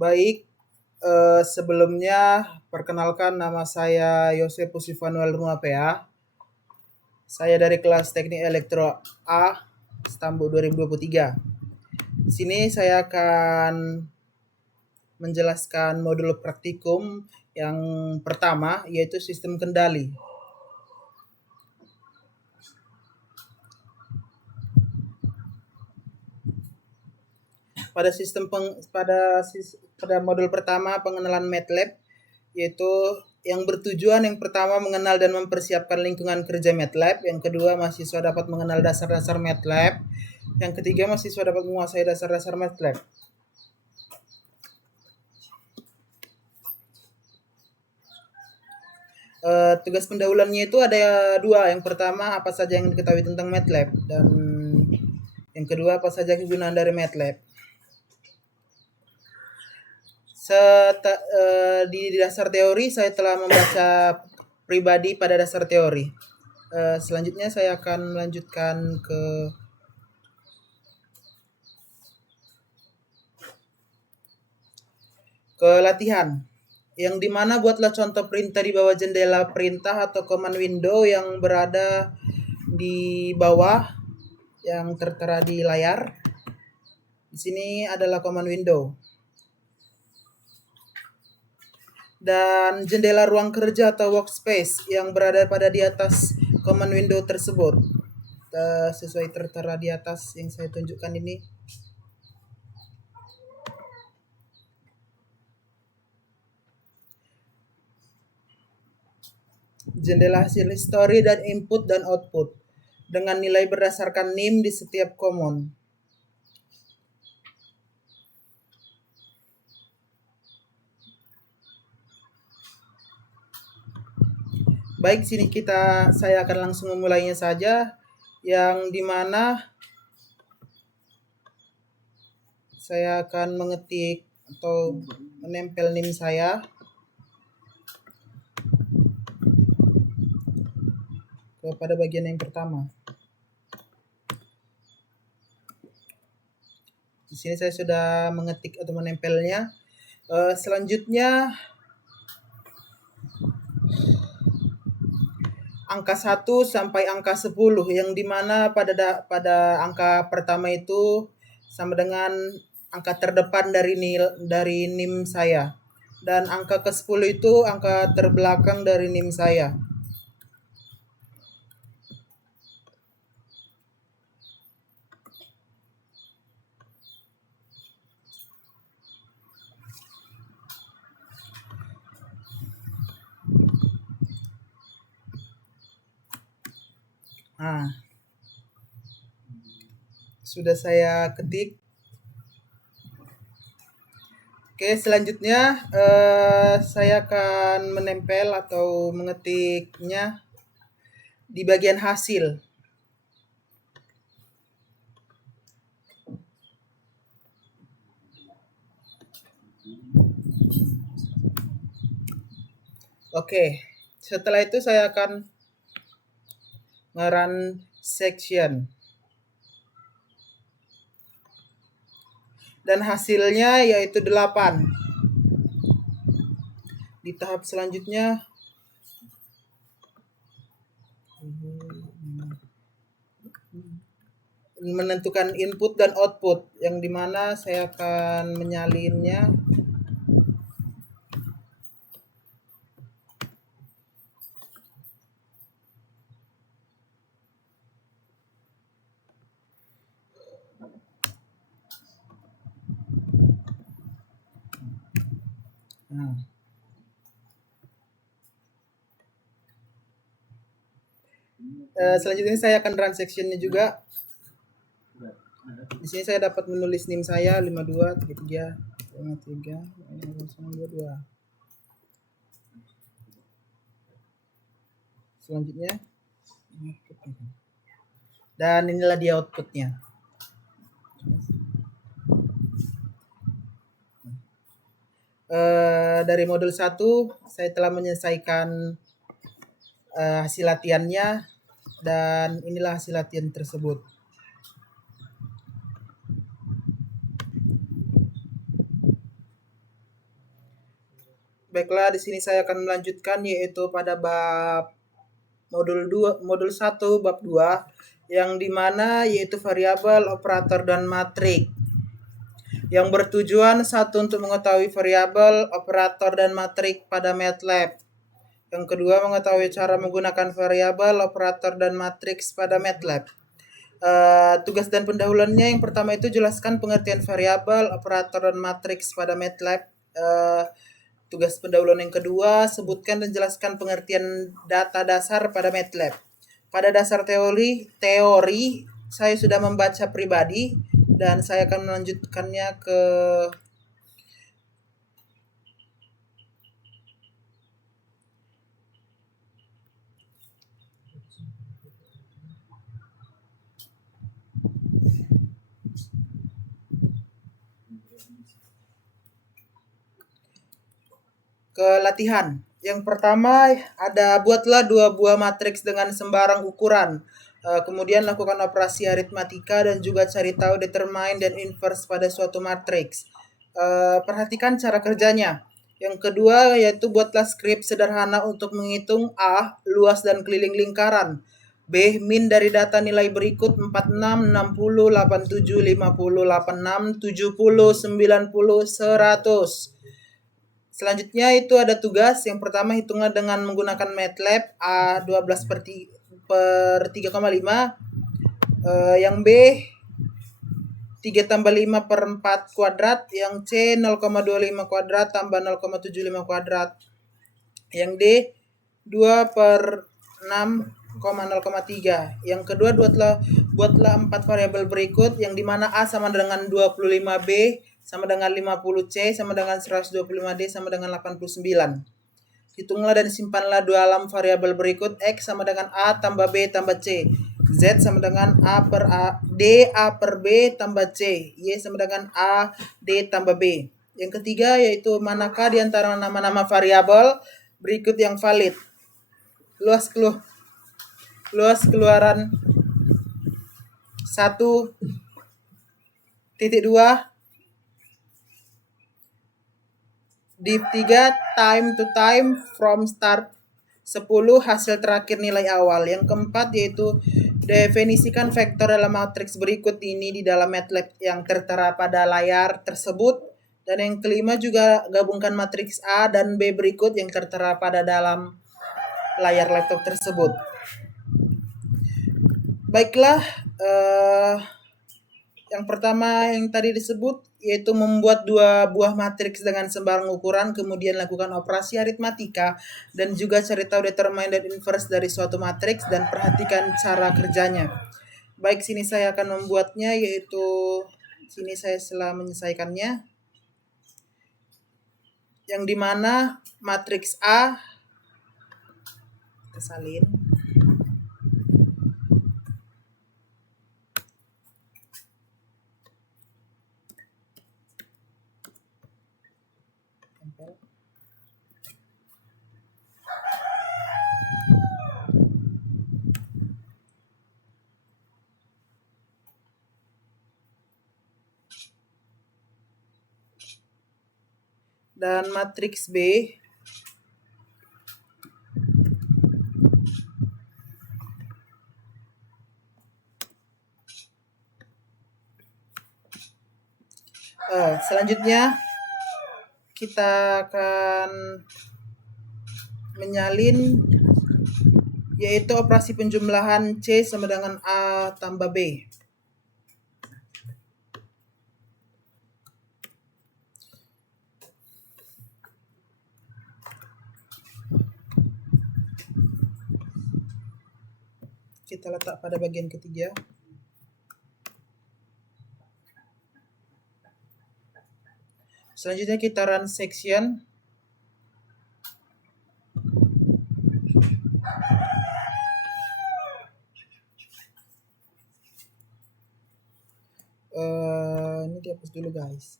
Baik, sebelumnya perkenalkan nama saya Yosepus Ivanuel Rumapea. Saya dari kelas Teknik Elektro A, Stambu 2023. Di sini saya akan menjelaskan modul praktikum yang pertama, yaitu sistem kendali. Pada modul pertama pengenalan MATLAB, yaitu yang bertujuan yang pertama mengenal dan mempersiapkan lingkungan kerja MATLAB, yang kedua mahasiswa dapat mengenal dasar-dasar MATLAB, yang ketiga mahasiswa dapat menguasai dasar-dasar MATLAB. Tugas pendahuluannya itu ada dua. Yang pertama, apa saja yang diketahui tentang MATLAB, dan yang kedua, apa saja kegunaan dari MATLAB. Di dasar teori saya telah membaca pribadi pada dasar teori. Selanjutnya saya akan melanjutkan ke latihan, yang dimana buatlah contoh perintah di bawah jendela perintah atau command window yang berada di bawah yang tertera di layar. Di sini adalah command window. Dan jendela ruang kerja atau workspace yang berada pada di atas command window tersebut. Sesuai tertera di atas yang saya tunjukkan ini. Jendela hasil history dan input dan output dengan nilai berdasarkan NIM di setiap command. Baik, sini saya akan langsung memulainya saja, yang dimana saya akan mengetik atau menempel NIM saya. Kepada bagian yang pertama. Di sini saya sudah mengetik atau menempelnya. Selanjutnya angka 1 sampai angka 10, yang dimana pada angka pertama itu sama dengan angka terdepan dari NIM saya, dan angka ke-10 itu angka terbelakang dari NIM saya. Sudah saya ketik. Oke, selanjutnya saya akan menempel atau mengetiknya di bagian hasil. Oke, setelah itu saya akan nge-run section. Dan hasilnya yaitu 8. Di tahap selanjutnya menentukan input dan output, yang dimana saya akan menyalinnya. Selanjutnya saya akan run sectionnya juga. Di sini saya dapat menulis NIM saya 5233530022. Selanjutnya, dan inilah dia outputnya. Dari modul 1 saya telah menyelesaikan hasil latihannya, dan inilah hasil latihan tersebut. Baiklah, di sini saya akan melanjutkan yaitu pada bab modul 1 bab 2 yang dimana yaitu variabel, operator, dan matrik. Yang bertujuan satu untuk mengetahui variabel, operator, dan matrik pada MATLAB. Yang kedua, mengetahui cara menggunakan variabel, operator, dan matriks pada MATLAB. Tugas dan pendahuluannya yang pertama itu jelaskan pengertian variabel, operator, dan matriks pada MATLAB. Tugas pendahuluan yang kedua, sebutkan dan jelaskan pengertian data dasar pada MATLAB. Pada dasar teori saya sudah membaca pribadi dan saya akan melanjutkannya ke latihan. Yang pertama ada buatlah 2 buah matriks dengan sembarang ukuran. Kemudian lakukan operasi aritmatika dan juga cari tahu determine dan inverse pada suatu matriks. Perhatikan cara kerjanya. Yang kedua yaitu buatlah skrip sederhana untuk menghitung A, luas dan keliling lingkaran. B, min dari data nilai berikut 46, 60, 87, 50, 86, 70, 90, 100. Selanjutnya itu ada tugas. Yang pertama hitunglah dengan menggunakan MATLAB A12 per 3,5. Yang B 3 tambah 5 per 4 kuadrat. Yang C 0,25 kuadrat tambah 0,75 kuadrat. Yang D 2 per 6,0,3. Yang kedua buatlah 4 variabel berikut yang dimana A sama dengan 25B sama dengan 50C sama dengan 125D sama dengan 89. Hitunglah dan simpanlah 2 alam variabel berikut. X sama dengan A tambah B tambah C. Z sama dengan A per B tambah C. Y sama dengan A D tambah B. Yang ketiga yaitu manakah di antara nama-nama variabel berikut yang valid. Luas keluaran 1,2 div 3 time to time from start 10 hasil terakhir nilai awal. Yang keempat yaitu definisikan vektor dalam matriks berikut ini di dalam MATLAB yang tertera pada layar tersebut. Dan yang kelima juga gabungkan matriks A dan B berikut yang tertera pada dalam layar laptop tersebut. Baiklah, yang pertama yang tadi disebut yaitu membuat 2 buah matriks dengan sembarang ukuran, kemudian lakukan operasi aritmatika dan juga cari tahu determine dan inverse dari suatu matriks dan perhatikan cara kerjanya. Baik, sini saya akan membuatnya yaitu sini saya telah menyelesaikannya. Yang dimana matriks A kita salin. Dan matriks B selanjutnya kita akan menyalin yaitu operasi penjumlahan C sama dengan A tambah B. Kita letak pada bagian ketiga. Selanjutnya kita run section. Ini dihapus dulu guys.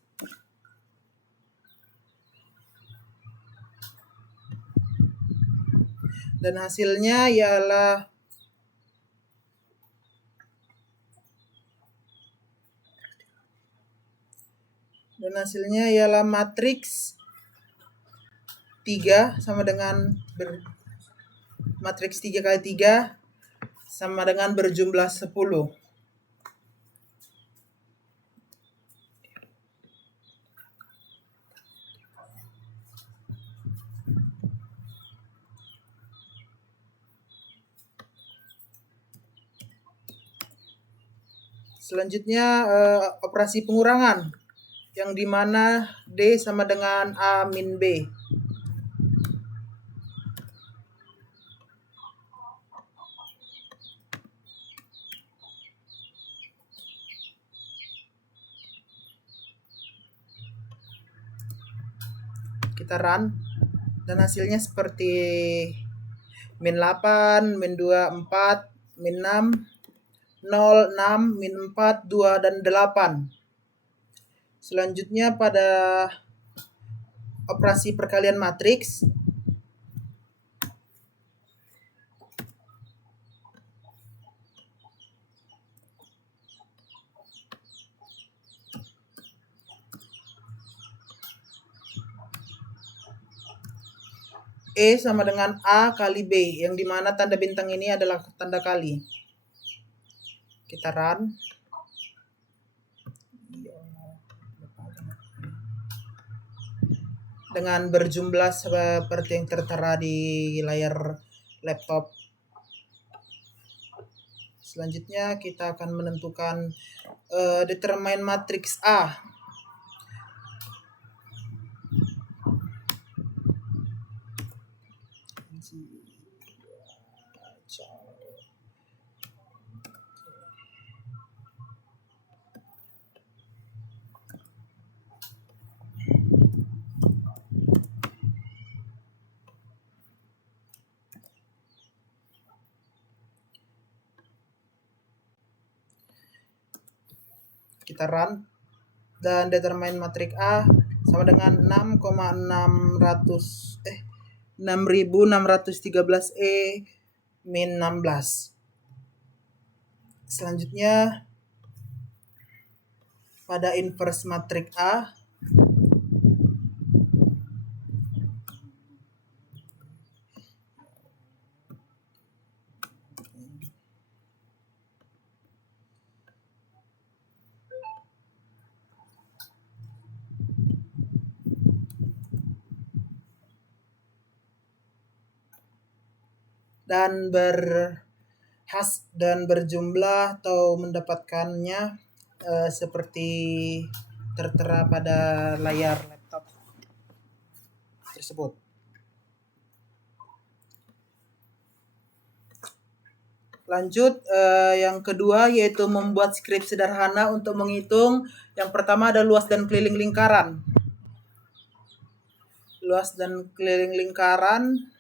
Dan hasilnya ialah matriks 3 sama dengan matriks 3 kali 3 sama dengan berjumlah 10. Selanjutnya operasi pengurangan yang dimana D sama dengan A min B. Kita run dan hasilnya seperti min 8, min 2, 4, min 6, 0, 6, min 4, 2, dan 8. Selanjutnya pada operasi perkalian matriks, E sama dengan A kali B, yang dimana tanda bintang ini adalah tanda kali. Kita run. Dengan berjumlah seperti yang tertera di layar laptop. Selanjutnya kita akan menentukan determine matriks A. Kita run dan determine matriks A sama dengan 6613 E min 16. Selanjutnya pada inverse matriks A, dan berjumlah atau mendapatkannya seperti tertera pada layar laptop tersebut. Lanjut yang kedua yaitu membuat skrip sederhana untuk menghitung. Yang pertama ada luas dan keliling lingkaran. Luas dan keliling lingkaran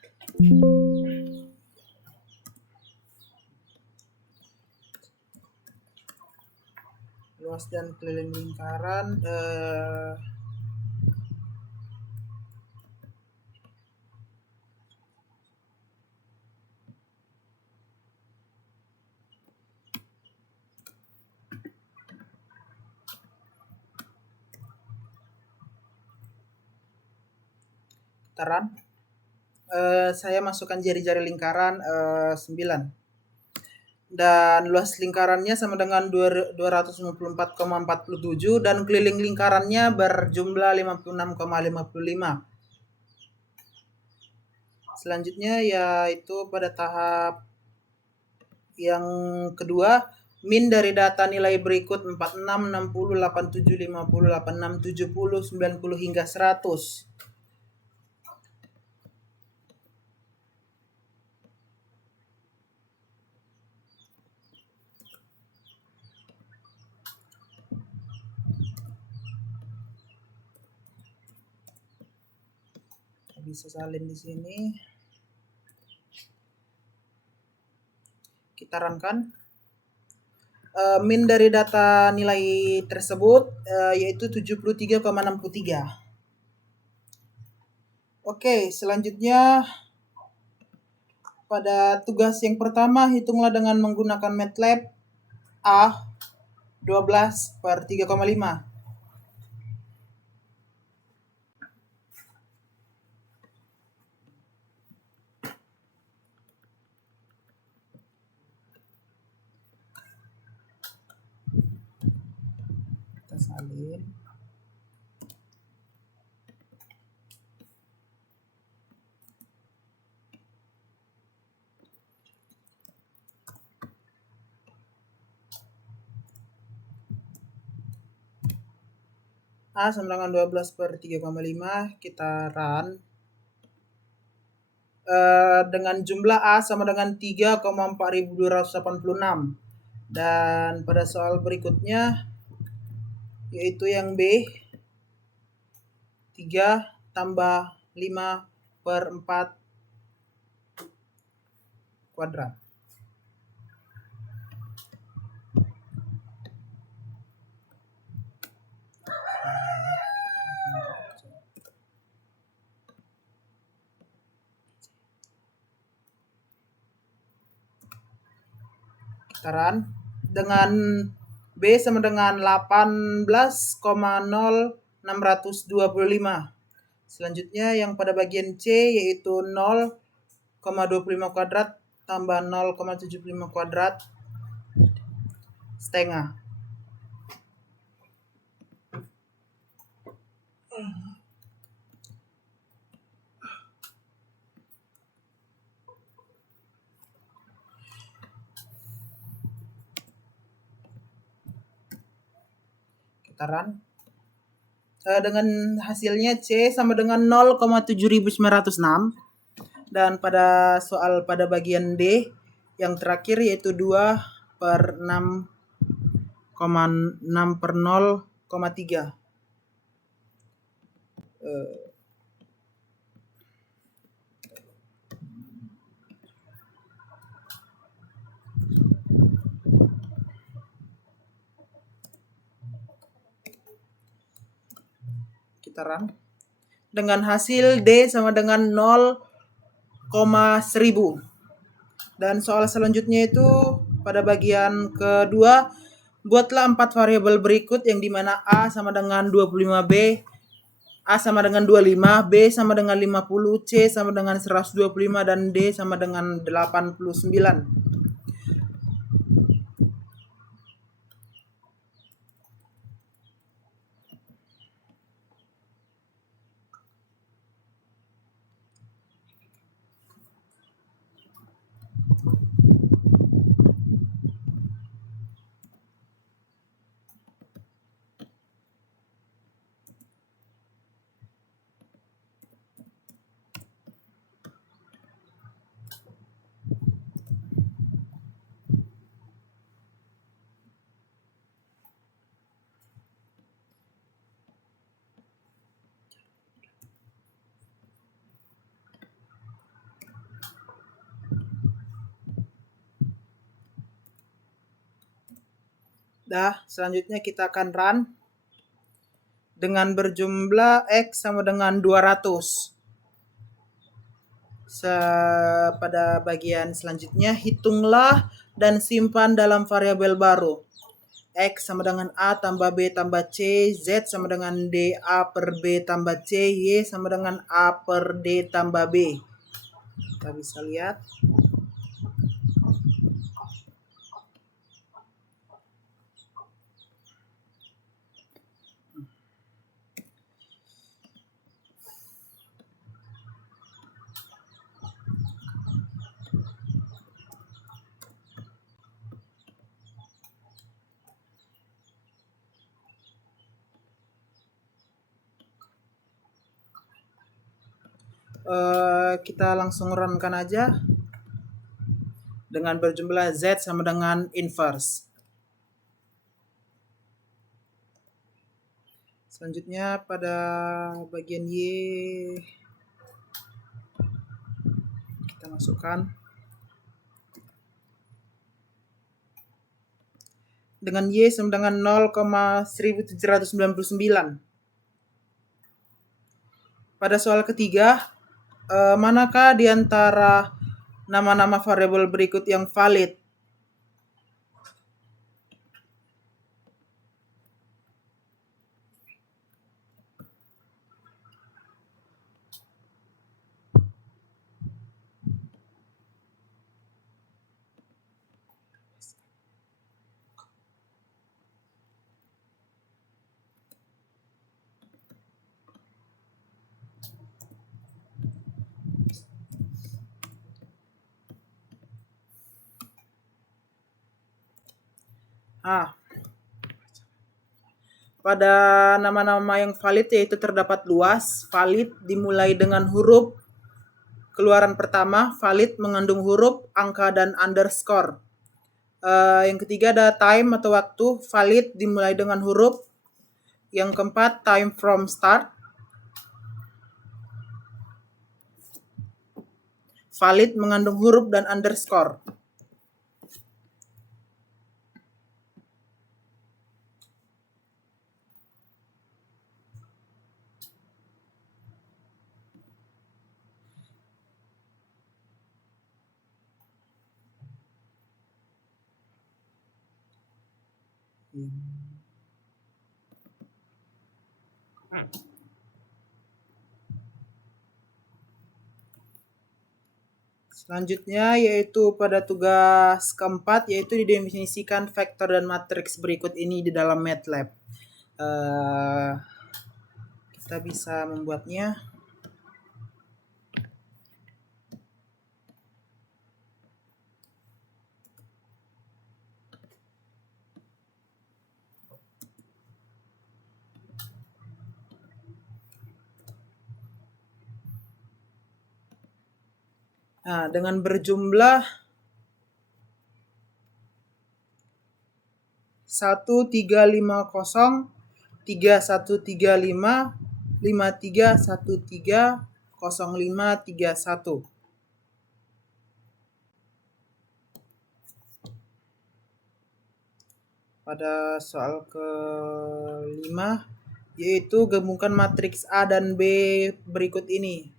lingkaran. Saya masukkan jari-jari lingkaran 9. Dan luas lingkarannya sama dengan 254,47 dan keliling lingkarannya berjumlah 56,55. Selanjutnya yaitu pada tahap yang kedua, min dari data nilai berikut 46, 60, 87, 50, 86, 70, 90 hingga 100. Bisa salin di sini. Kita runkan. Min dari data nilai tersebut yaitu 73,63. Oke, selanjutnya pada tugas yang pertama, hitunglah dengan menggunakan MATLAB A 12/3,5. salin. A sama dengan 12/3,5 kita run. Dengan jumlah A sama dengan 3,4286. Dan pada soal berikutnya, yaitu yang B, 3 tambah 5/4 kuadrat. Sekarang dengan B sama dengan 18,0625. Selanjutnya yang pada bagian C yaitu 0,25 kuadrat tambah 0,75 kuadrat setengah. Run. Dengan hasilnya C sama dengan 0,7906. Dan pada soal pada bagian D yang terakhir yaitu 2/6,6/0,3. Kita run. Dengan hasil D sama dengan 0,1000. Dan soal selanjutnya itu pada bagian kedua, buatlah 4 variabel berikut yang dimana A sama dengan 25B, A sama dengan 25, B sama dengan 50, C sama dengan 125, dan D sama dengan 89. Selanjutnya kita akan run dengan berjumlah X sama dengan 200. Pada bagian selanjutnya, hitunglah dan simpan dalam variabel baru. X sama dengan A tambah B tambah C, Z sama dengan D A per B tambah C, Y sama dengan A per D tambah B. Kita bisa lihat. Kita langsung runkan aja dengan berjumlah Z sama dengan inverse. Selanjutnya pada bagian Y kita masukkan dengan Y sama dengan 0,1799. Pada soal ketiga, manakah di antara nama-nama variabel berikut yang valid? Ah, pada nama-nama yang valid yaitu terdapat luas. Valid dimulai dengan huruf keluaran pertama. Valid mengandung huruf, angka, dan underscore. Yang ketiga ada time atau waktu. Valid dimulai dengan huruf. Yang keempat time from start. Valid mengandung huruf dan underscore. Selanjutnya yaitu pada tugas keempat yaitu didefinisikan vektor dan matriks berikut ini di dalam MATLAB. Kita bisa membuatnya. Nah, dengan berjumlah 1350 3135 5313 0531. Pada soal ke-5 yaitu gabungkan matriks A dan B berikut ini.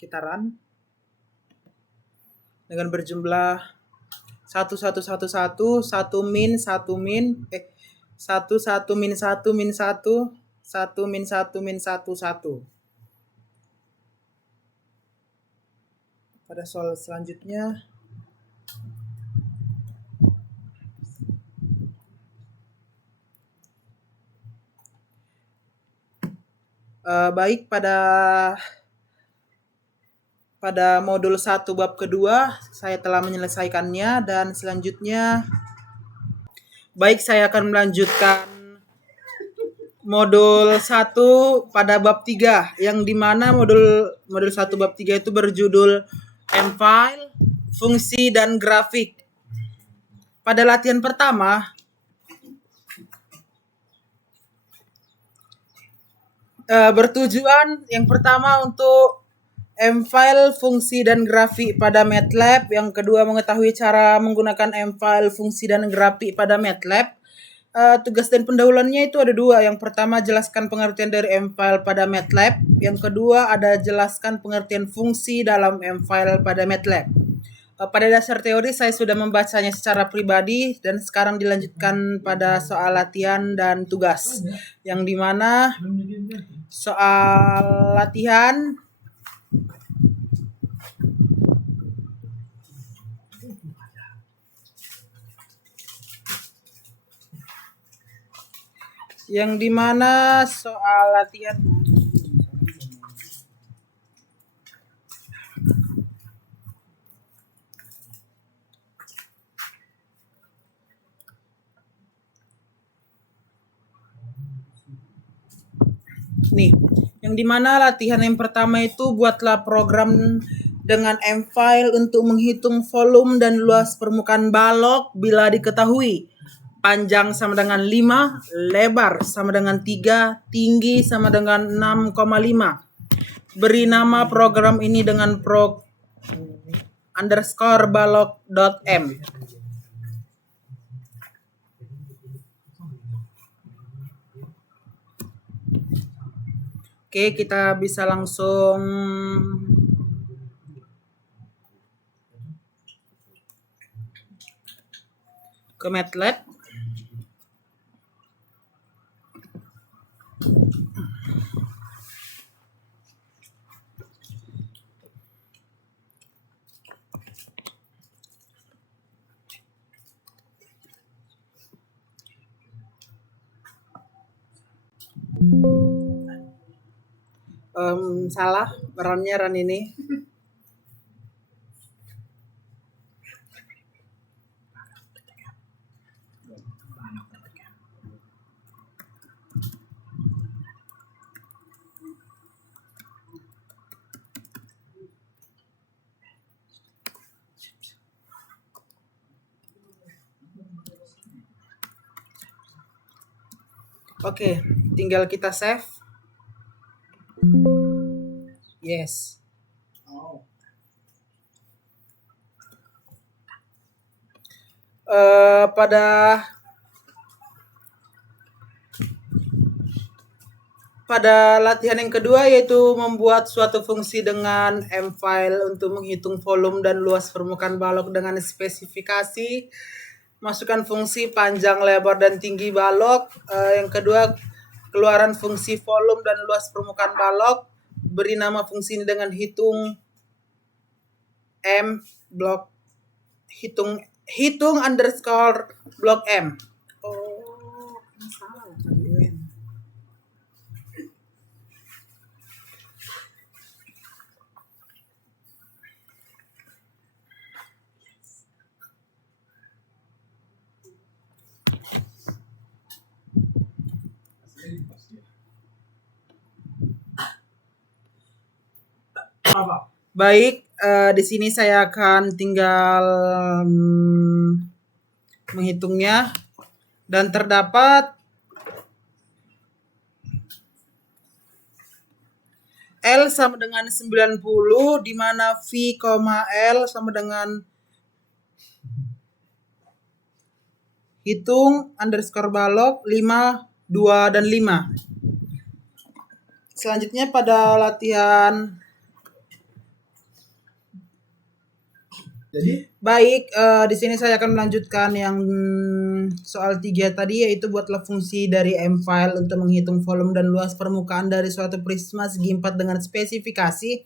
Kita run dengan berjumlah 1111 1 min 1 min 1 1 min 1 min 1 1 min 1 min 1 1. Pada soal selanjutnya baik pada modul 1 bab kedua saya telah menyelesaikannya dan selanjutnya saya akan melanjutkan modul 1 pada bab 3 yang dimana modul 1 bab 3 itu berjudul M-file, fungsi dan grafik. Pada latihan pertama bertujuan yang pertama untuk M-file, fungsi dan grafik pada MATLAB. Yang kedua mengetahui cara menggunakan M-file, fungsi dan grafik pada MATLAB. Tugas dan pendahuluannya itu ada dua. Yang pertama jelaskan pengertian dari M-file pada MATLAB. Yang kedua ada jelaskan pengertian fungsi dalam M-file pada MATLAB. Pada dasar teori saya sudah membacanya secara pribadi dan sekarang dilanjutkan pada soal latihan dan tugas. Yang dimana soal latihan soal latihan nih, yang dimana latihan yang pertama itu buatlah program dengan M-file untuk menghitung volume dan luas permukaan balok bila diketahui panjang sama dengan 5, lebar sama dengan 3, tinggi sama dengan 6,5. Beri nama program ini dengan _balok.m. Oke, kita bisa langsung ke MATLAB. Salah, runnya run ini. Oke, tinggal kita save. Yes. Pada latihan yang kedua yaitu membuat suatu fungsi dengan mfile untuk menghitung volume dan luas permukaan balok dengan spesifikasi. Masukkan fungsi panjang, lebar, dan tinggi balok. Yang kedua, keluaran fungsi volume dan luas permukaan balok. Beri nama fungsi ini dengan hitung blok hitung underscore blok M. Oh, salah tadi. Baik, di sini saya akan tinggal menghitungnya dan terdapat L sama dengan 90 di mana V, L sama dengan hitung underscore balok 5, 2, dan 5. Selanjutnya pada latihan baik, di sini saya akan melanjutkan yang soal 3 tadi, yaitu buatlah fungsi dari mfile untuk menghitung volume dan luas permukaan dari suatu prisma segi 4 dengan spesifikasi.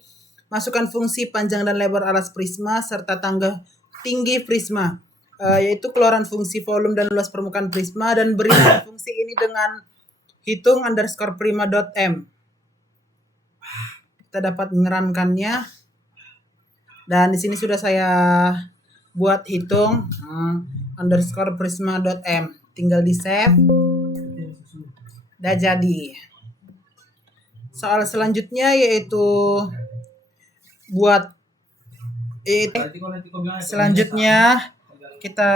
Masukkan fungsi panjang dan lebar alas prisma serta tangga tinggi prisma, yaitu keluaran fungsi volume dan luas permukaan prisma, dan beri fungsi ini dengan hitung underscore prima dot m. Kita dapat mengerankannya. Dan di sini sudah saya buat hitung underscore prisma.m. Tinggal di save. Udah jadi. Soal selanjutnya yaitu selanjutnya kita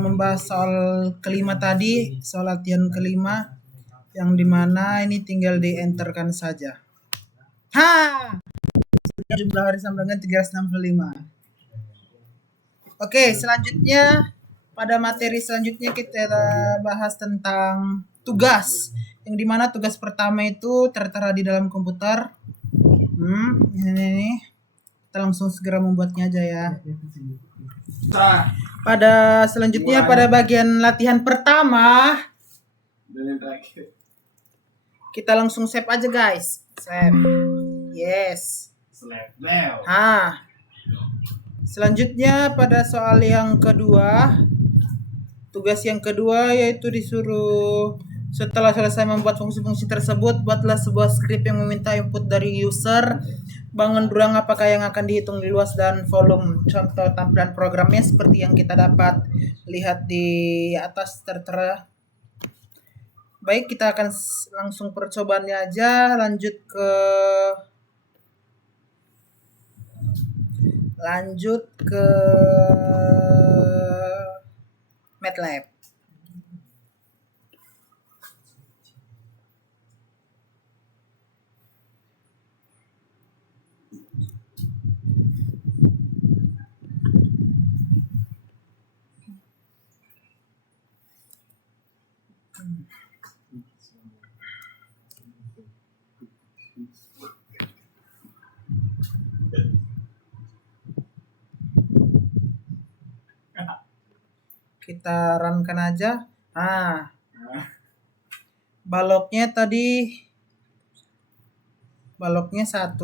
membahas soal kelima tadi, soal latihan kelima, yang dimana ini tinggal di enterkan saja. Jumlah hari sama dengan 365. Oke, selanjutnya pada materi selanjutnya kita bahas tentang tugas, yang dimana tugas pertama itu tertera di dalam komputer. Ini kita langsung segera membuatnya aja ya. Pada selanjutnya pada bagian latihan pertama kita langsung save aja guys. Save. Yes. Selanjutnya pada soal yang kedua, tugas yang kedua yaitu disuruh setelah selesai membuat fungsi-fungsi tersebut, buatlah sebuah script yang meminta input dari user. Bangun ruang apakah yang akan dihitung di luas dan volume. Contoh tampilan programnya seperti yang kita dapat lihat di atas tertera. Baik, kita akan langsung percobaannya aja. Lanjut ke MATLAB. Kita runkan aja. Baloknya 1.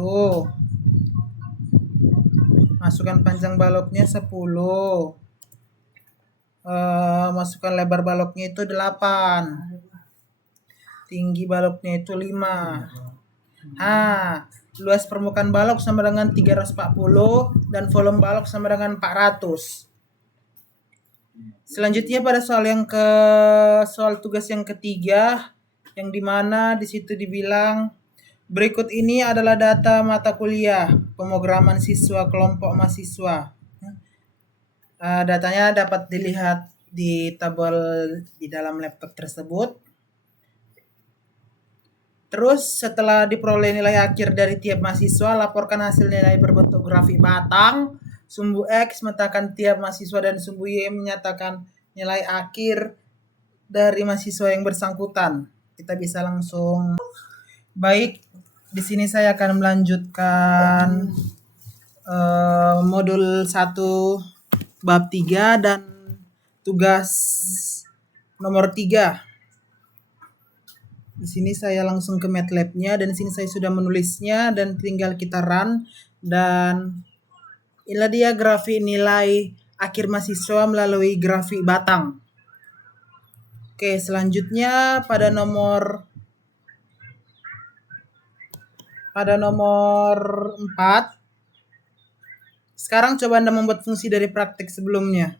Masukkan panjang baloknya 10. Masukkan lebar baloknya itu 8. tinggi baloknya itu 5. Luas permukaan balok sama dengan 340 dan volume balok sama dengan 400. Selanjutnya pada soal tugas yang ketiga, yang dimana di situ dibilang berikut ini adalah data mata kuliah pemrograman siswa kelompok mahasiswa. Datanya dapat dilihat di tabel di dalam laptop tersebut. Terus setelah diperoleh nilai akhir dari tiap mahasiswa, laporkan hasil nilai berbentuk grafik batang. Sumbu X menyatakan tiap mahasiswa dan sumbu Y menyatakan nilai akhir dari mahasiswa yang bersangkutan. Kita bisa langsung. Baik, di sini saya akan melanjutkan modul 1 bab 3 dan tugas nomor 3. Di sini saya langsung ke MATLAB-nya dan di sini saya sudah menulisnya dan tinggal kita run, dan inilah dia grafik nilai akhir mahasiswa melalui grafik batang. Oke, selanjutnya pada nomor 4. Sekarang coba Anda membuat fungsi dari praktek sebelumnya.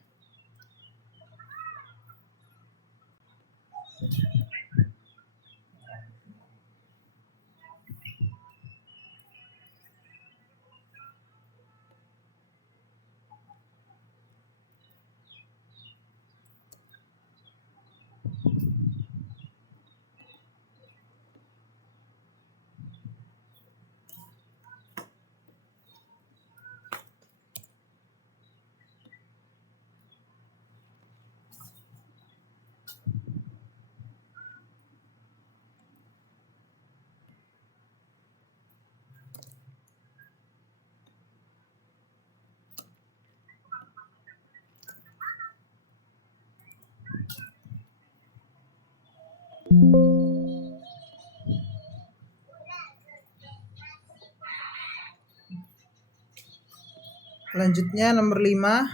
Selanjutnya nomor 5.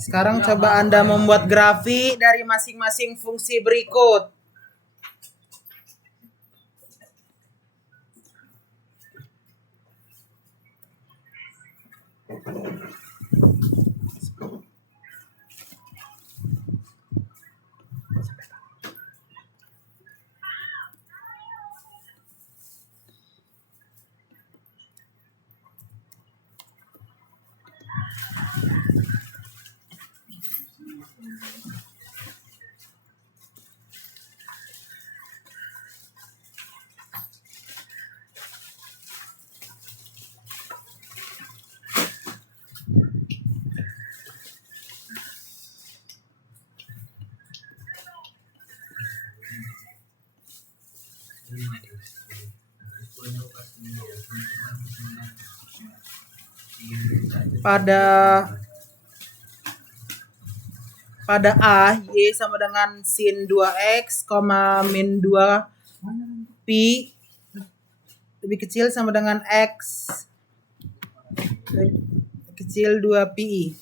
Sekarang coba Anda membuat grafik dari masing-masing fungsi berikut. Pada A, Y sama dengan sin 2X, min 2 Pi lebih kecil sama dengan X lebih kecil 2 Pi.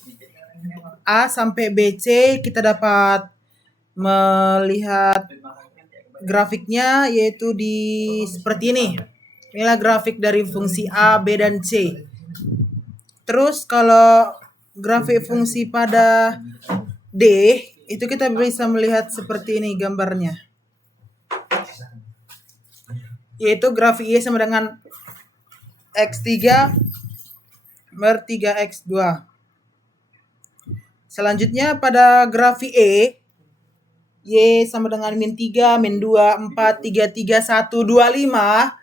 A sampai BC kita dapat melihat grafiknya yaitu seperti ini. Inilah grafik dari fungsi A, B, dan C. Terus kalau grafik fungsi pada D, itu kita bisa melihat seperti ini gambarnya. Yaitu grafik Y sama dengan X3 per 3X2. Selanjutnya pada grafik E, Y sama dengan min 3, min 2, 4, 3, 3, 1, 2, 5.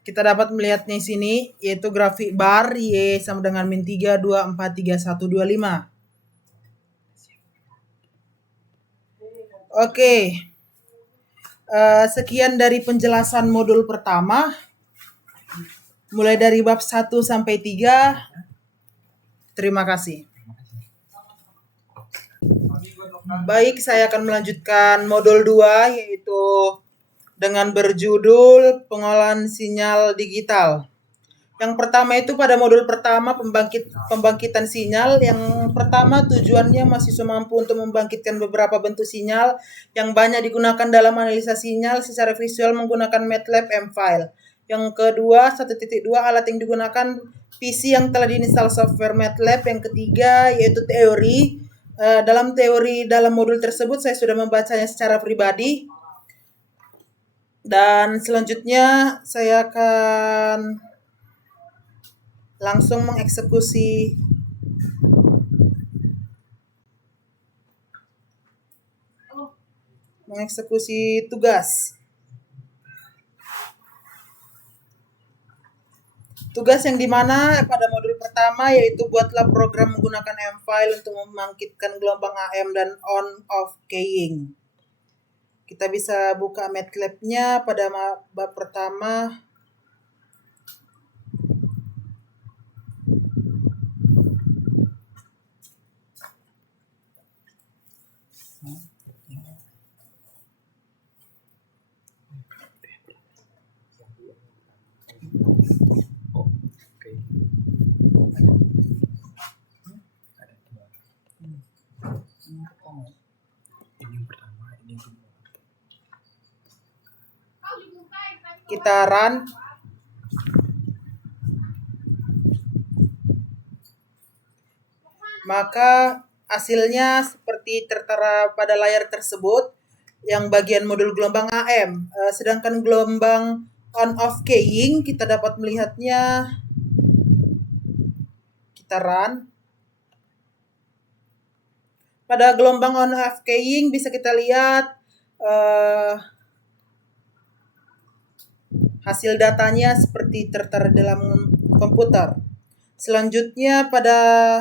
Kita dapat melihatnya di sini, yaitu grafik bar Y sama dengan min 3, 2, 4, 3, 1, 2, 5. Oke. Sekian dari penjelasan modul pertama. Mulai dari bab 1 sampai 3. Terima kasih. Baik, saya akan melanjutkan modul 2, yaitu dengan berjudul pengolahan sinyal digital. Yang pertama itu pada modul pertama pembangkitan sinyal. Yang pertama tujuannya mahasiswa mampu untuk membangkitkan beberapa bentuk sinyal yang banyak digunakan dalam analisa sinyal secara visual menggunakan MATLAB M-File. Yang kedua, 1.2 alat yang digunakan PC yang telah diinstal software MATLAB. Yang ketiga yaitu teori. Dalam teori dalam modul tersebut saya sudah membacanya secara pribadi. Dan selanjutnya saya akan langsung mengeksekusi tugas. Tugas yang dimana pada modul pertama yaitu buatlah program menggunakan M-File untuk membangkitkan gelombang AM dan on-off keying. Kita bisa buka MATLAB-nya pada bab pertama. Kita run. Maka hasilnya seperti tertera pada layar tersebut yang bagian modul gelombang AM. Sedangkan gelombang on-off keying kita dapat melihatnya. Kita run. Pada gelombang on-off keying bisa kita lihat hasil datanya seperti tertera dalam komputer. Selanjutnya pada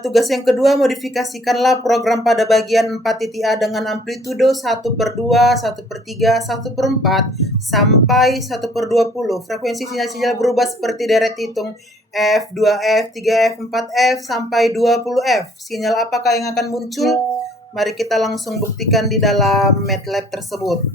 tugas yang kedua, modifikasikanlah program pada bagian 4.A dengan amplitudo 1/2, 1/3, 1/4, sampai 1/20. Frekuensi sinyal-sinyal berubah seperti deret hitung F, 2F, 3F, 4F, sampai 20F. Sinyal apakah yang akan muncul? Mari kita langsung buktikan di dalam MATLAB tersebut.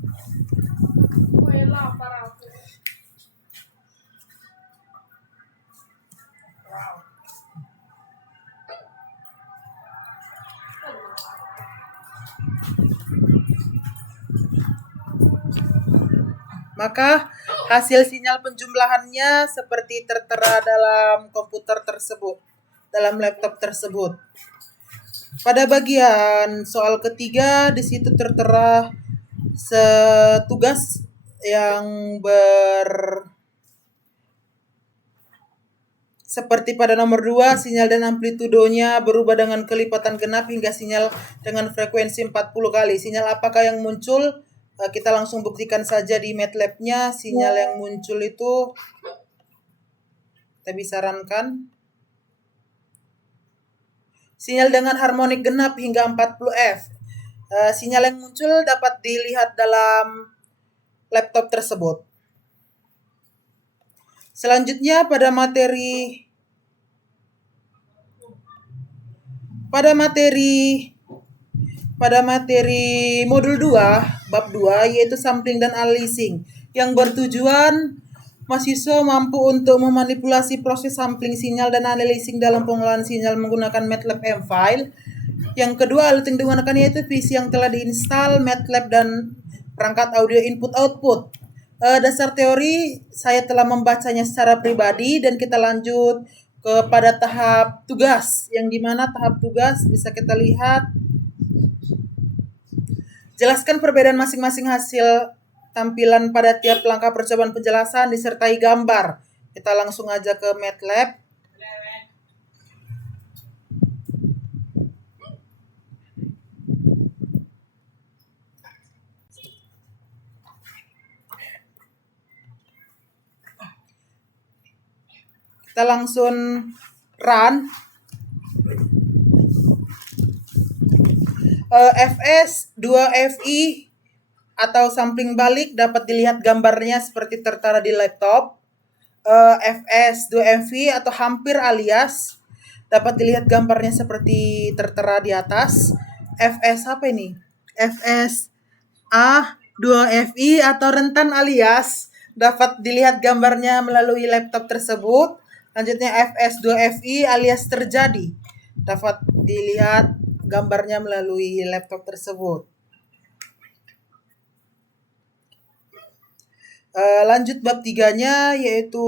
Maka hasil sinyal penjumlahannya seperti tertera dalam komputer tersebut, dalam laptop tersebut. Pada bagian soal ketiga di situ tertera tugas yang seperti pada nomor 2, sinyal dan amplitudonya berubah dengan kelipatan genap hingga sinyal dengan frekuensi 40 kali. Sinyal apakah yang muncul? Kita langsung buktikan saja di MATLAB-nya. Sinyal yang muncul itu kita bisa runkan. Sinyal dengan harmonik genap hingga 40 F. Sinyal yang muncul dapat dilihat dalam laptop tersebut. Selanjutnya pada materi modul 2, bab 2, yaitu sampling dan aliasing, yang bertujuan mahasiswa mampu untuk memanipulasi proses sampling sinyal dan aliasing dalam pengolahan sinyal menggunakan MATLAB M-File. Yang kedua, alat yang digunakan yaitu PC yang telah diinstal, MATLAB, dan perangkat audio input-output. Dasar teori saya telah membacanya secara pribadi dan kita lanjut kepada tahap tugas, yang dimana tahap tugas bisa kita lihat. Jelaskan perbedaan masing-masing hasil tampilan pada tiap langkah percobaan penjelasan disertai gambar. Kita langsung aja ke MATLAB. Kita langsung run. FS 2FI atau sampling balik dapat dilihat gambarnya seperti tertera di laptop. FS 2FI atau hampir alias dapat dilihat gambarnya seperti tertera di atas. FS apa ini? FS A 2FI atau rentan alias dapat dilihat gambarnya melalui laptop tersebut. Selanjutnya FS2FI alias terjadi. Dapat dilihat gambarnya melalui laptop tersebut. Lanjut bab 3-nya yaitu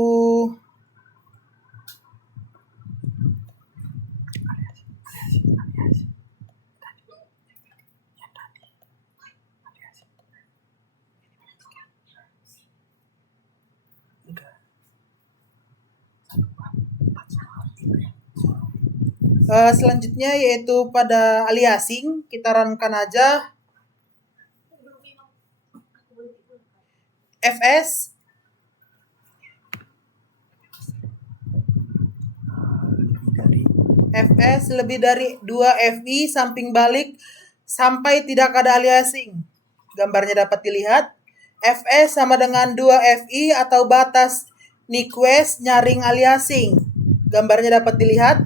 selanjutnya yaitu pada aliasing. Kita runkan aja fs lebih dari 2 FI samping balik sampai tidak ada aliasing. Gambarnya dapat dilihat. Fs sama dengan 2 FI atau batas Nyquist nyaring aliasing. Gambarnya dapat dilihat.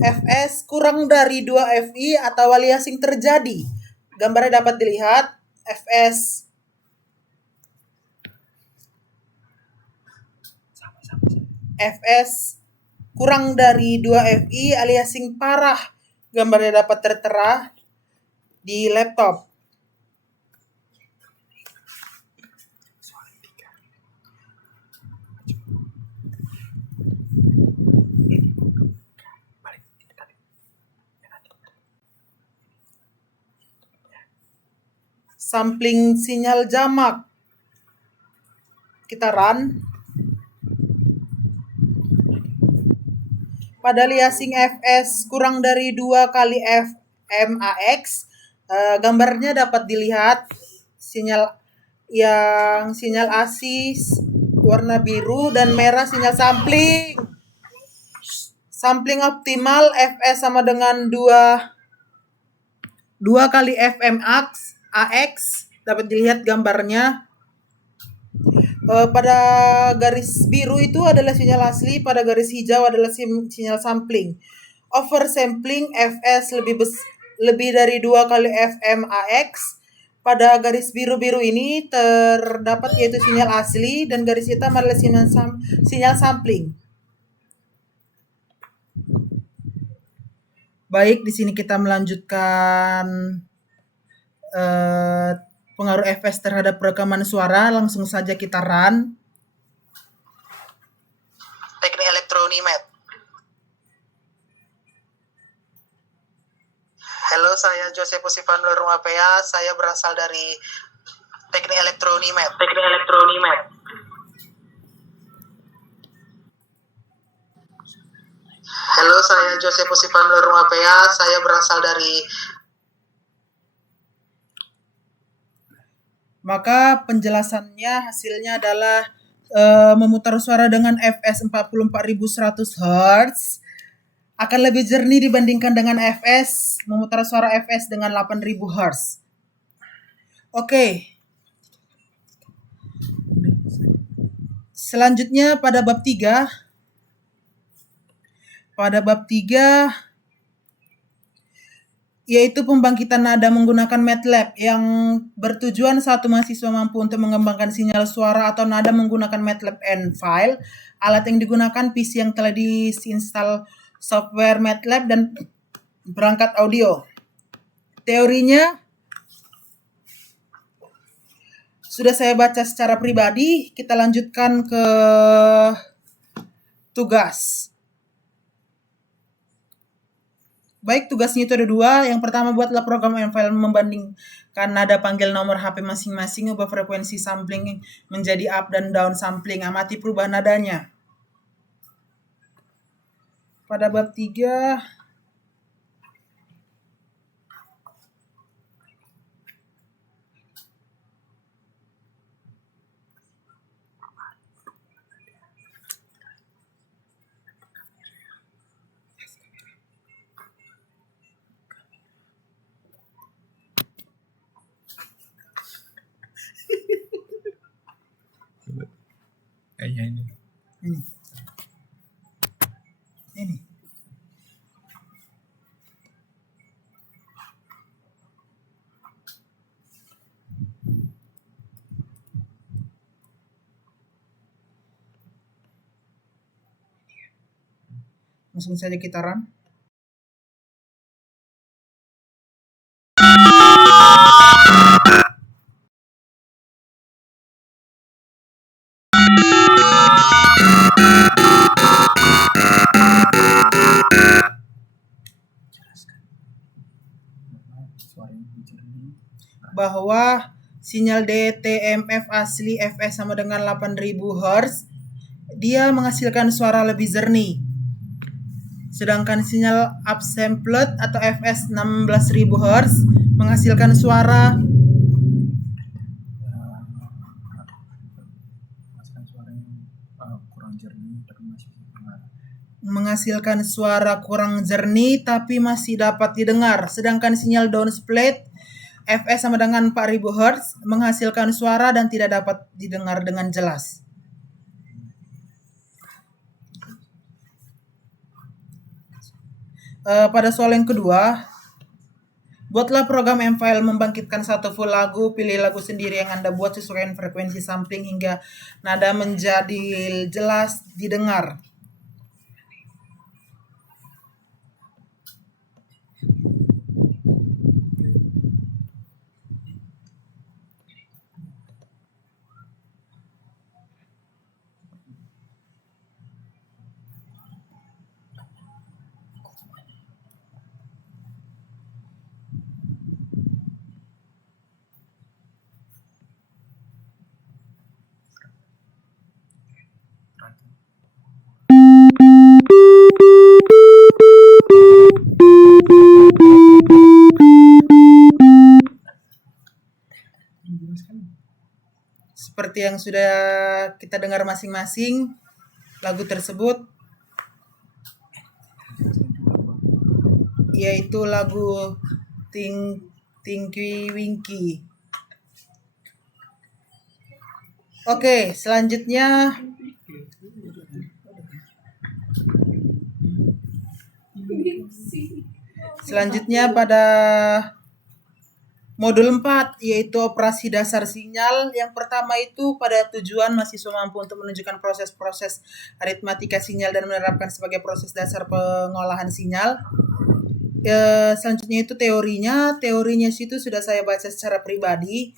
Fs kurang dari 2 FI atau aliasing terjadi. Gambarnya dapat dilihat. Fs kurang dari 2 FI aliasing parah. Gambarnya dapat tertera di laptop. Sampling sinyal jamak. Kita run. Pada aliasing Fs kurang dari 2 kali FMAX, gambarnya dapat dilihat sinyal asis warna biru dan merah sinyal sampling. Sampling optimal Fs sama dengan 2 kali FMAX dapat dilihat gambarnya. Pada garis biru itu adalah sinyal asli, pada garis hijau adalah sinyal sampling. Oversampling Fs lebih dari 2 kali FMAX. Pada garis biru-biru ini terdapat yaitu sinyal asli dan garis hitam adalah sinyal sampling. Baik, di sini kita melanjutkan pengaruh Fs terhadap rekaman suara. Langsung saja kita run. Teknik Elektronimed. Halo, saya Joseph Usifan Rumapea. Saya berasal dari Teknik Elektronimed. Halo, saya Joseph Usifan Rumapea. Saya berasal dari. Maka penjelasannya hasilnya adalah memutar suara dengan Fs 44.100 Hz akan lebih jernih dibandingkan dengan memutar suara Fs dengan 8.000 Hz. Oke. Selanjutnya pada bab 3. Pada bab 3 yaitu pembangkitan nada menggunakan MATLAB yang bertujuan satu mahasiswa mampu untuk mengembangkan sinyal suara atau nada menggunakan MATLAB N-File. Alat yang digunakan PC yang telah diinstal software MATLAB dan perangkat audio. Teorinya sudah saya baca secara pribadi. Kita lanjutkan ke tugas. Baik, tugasnya itu ada 2. Yang pertama, buatlah program N-File membandingkan nada panggil nomor HP masing-masing, ubah frekuensi sampling menjadi up dan down sampling, amati perubahan nadanya. Pada bab 3, ini. Langsung saja kita run. Bahwa sinyal DTMF asli fs sama dengan 8000 Hz, dia menghasilkan suara lebih jernih. Sedangkan sinyal upsampled atau fs 16000 Hz menghasilkan suara kurang jernih tapi masih dapat didengar. Sedangkan sinyal downsplit fs sama dengan 4000 Hz menghasilkan suara dan tidak dapat didengar dengan jelas. Pada soal yang kedua, buatlah program M-File membangkitkan satu full lagu, pilih lagu sendiri yang Anda buat, sesuaikan frekuensi sampling hingga nada menjadi jelas didengar. Seperti yang sudah kita dengar masing-masing, lagu tersebut yaitu lagu Tinky Winky. Oke, selanjutnya pada modul 4 yaitu operasi dasar sinyal. Yang pertama itu pada tujuan mahasiswa mampu untuk menunjukkan proses-proses aritmatika sinyal dan menerapkan sebagai proses dasar pengolahan sinyal. Selanjutnya itu teorinya itu sudah saya baca secara pribadi.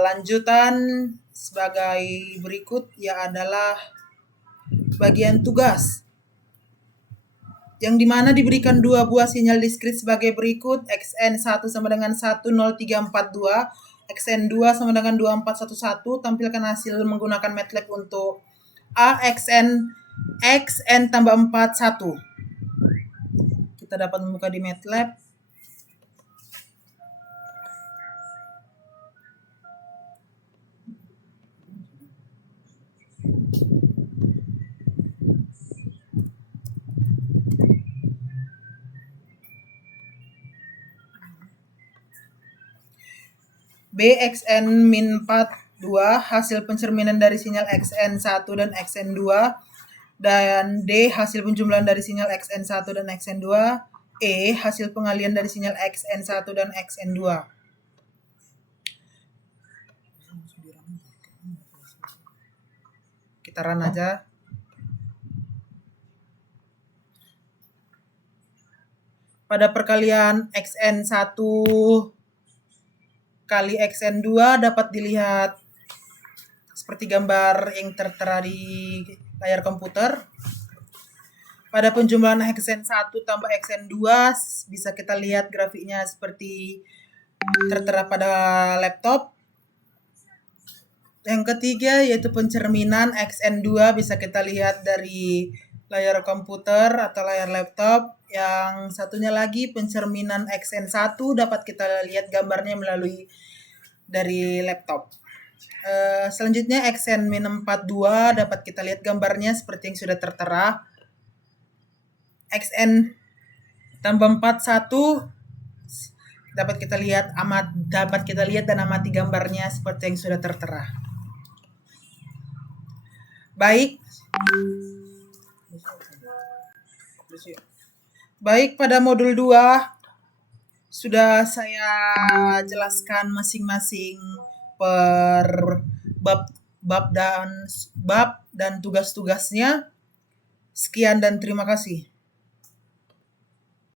Lanjutan sebagai berikut adalah bagian tugas, yang dimana diberikan dua buah sinyal diskrit sebagai berikut: XN1 sama dengan 10342, XN2 sama dengan 2411. Tampilkan hasil menggunakan MATLAB untuk XN tambah 41. Kita dapat membuka di MATLAB. BXN-42 hasil pencerminan dari sinyal XN1 dan XN2, dan D hasil penjumlahan dari sinyal XN1 dan XN2, E hasil pengalian dari sinyal XN1 dan XN2. Kita run aja. Pada perkalian XN1 kali XN2 dapat dilihat seperti gambar yang tertera di layar komputer. Pada penjumlahan XN1 tambah XN2 bisa kita lihat grafiknya seperti tertera pada laptop. Yang ketiga yaitu pencerminan XN2 bisa kita lihat dari layar komputer atau layar laptop. Yang satunya lagi pencerminan XN1 dapat kita lihat gambarnya melalui dari laptop. Selanjutnya XN-42 dapat kita lihat gambarnya seperti yang sudah tertera. XN tambah 41 dapat kita lihat dan amati gambarnya seperti yang sudah tertera. Baik, pada modul 2 sudah saya jelaskan masing-masing per bab dan tugas-tugasnya. Sekian dan terima kasih.